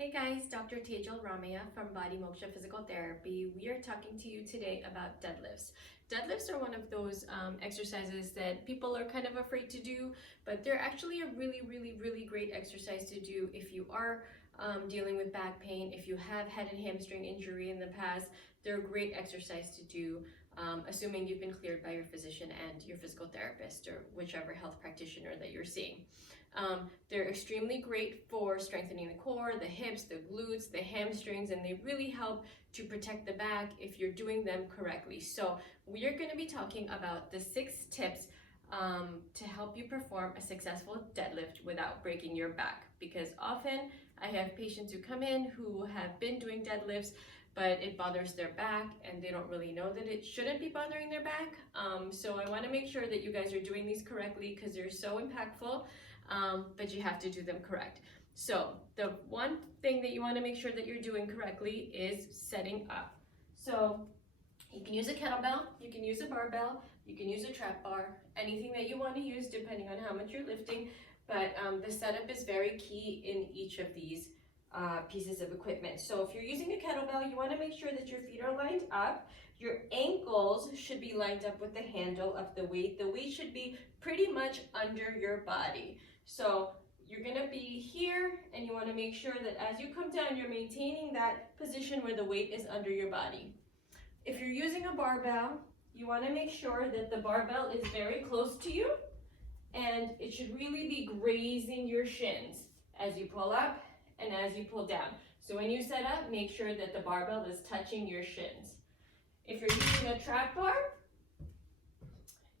Hey guys, Dr. Tejal Ramaya from Body Moksha Physical Therapy. We are talking to you today about deadlifts. Deadlifts are one of those exercises that people are kind of afraid to do, but they're actually a really great exercise to do if you are dealing with back pain, if you have had a hamstring injury in the past. They're a great exercise to do, assuming you've been cleared by your physician and your physical therapist or whichever health practitioner that you're seeing. They're extremely great for strengthening the core, the hips, the glutes, the hamstrings, and they really help to protect the back if you're doing them correctly. So we are going to be talking about the 6 tips to help you perform a successful deadlift without breaking your back, because often I have patients who come in who have been doing deadlifts, but it bothers their back and they don't really know that it shouldn't be bothering their back. So I want to make sure that you guys are doing these correctly because they're so impactful. But you have to do them correct. So the one thing that you want to make sure that you're doing correctly is setting up. So you can use a kettlebell, you can use a barbell, you can use a trap bar, anything that you want to use depending on how much you're lifting, but the setup is very key in each of these pieces of equipment. So if you're using a kettlebell, you want to make sure that your feet are lined up. Your ankles should be lined up with the handle of the weight. The weight should be pretty much under your body. So you're going to be here, and you want to make sure that as you come down, you're maintaining that position where the weight is under your body. If you're using a barbell, you want to make sure that the barbell is very close to you, and it should really be grazing your shins as you pull up and as you pull down. So when you set up, make sure that the barbell is touching your shins. If you're using a trap bar,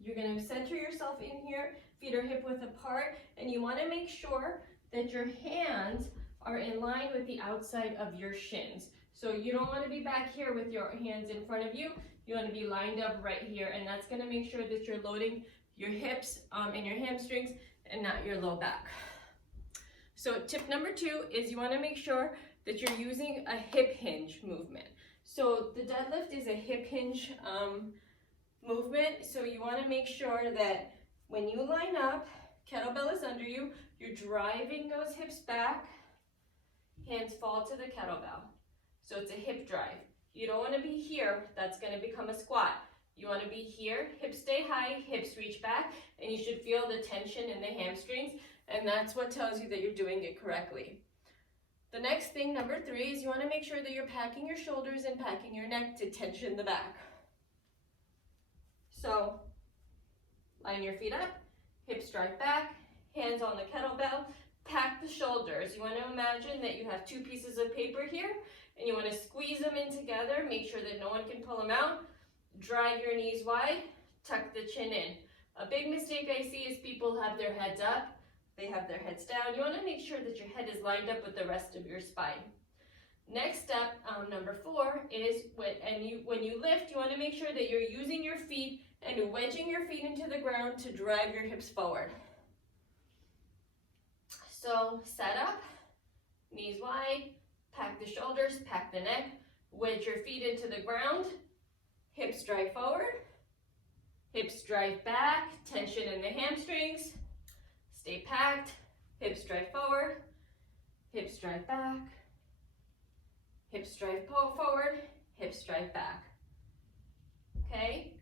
you're going to center yourself in here, feet are hip width apart, and you want to make sure that your hands are in line with the outside of your shins. So you don't want to be back here with your hands in front of you. You want to be lined up right here, and that's going to make sure that you're loading your hips and your hamstrings and not your low back. So tip number 2 is you want to make sure that you're using a hip hinge movement. So the deadlift is a hip hinge movement, so you want to make sure that when you line up, kettlebell is under you, you're driving those hips back, hands fall to the kettlebell. So it's a hip drive. You don't want to be here, that's going to become a squat. You want to be here, hips stay high, hips reach back, and you should feel the tension in the hamstrings, and that's what tells you that you're doing it correctly. The next thing, number 3, is you want to make sure that you're packing your shoulders and packing your neck to tension the back. So line your feet up, hips drive back, hands on the kettlebell, pack the shoulders. You want to imagine that you have 2 pieces of paper here, and you want to squeeze them in together, make sure that no one can pull them out. Drive your knees wide, tuck the chin in. A big mistake I see is people have their heads up, they have their heads down. You want to make sure that your head is lined up with the rest of your spine. Next step, number 4, is when you lift, you want to make sure that you're using your feet and wedging your feet into the ground to drive your hips forward. So set up, knees wide, pack the shoulders, pack the neck, wedge your feet into the ground, hips drive forward, hips drive back, tension in the hamstrings, stay packed, hips drive forward, hips drive back, hips drive forward, hips drive back. Okay?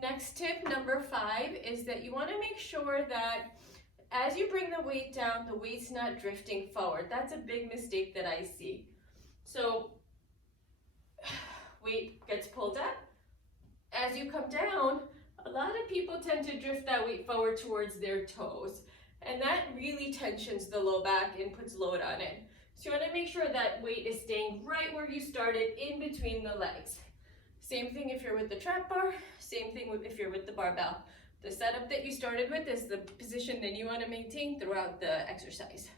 Next tip, number 5, is that you want to make sure that as you bring the weight down, the weight's not drifting forward. That's a big mistake that I see. So weight gets pulled up. As you come down, a lot of people tend to drift that weight forward towards their toes, and that really tensions the low back and puts load on it. So you want to make sure that weight is staying right where you started, in between the legs. Same thing if you're with the trap bar, same thing if you're with the barbell. The setup that you started with is the position that you want to maintain throughout the exercise.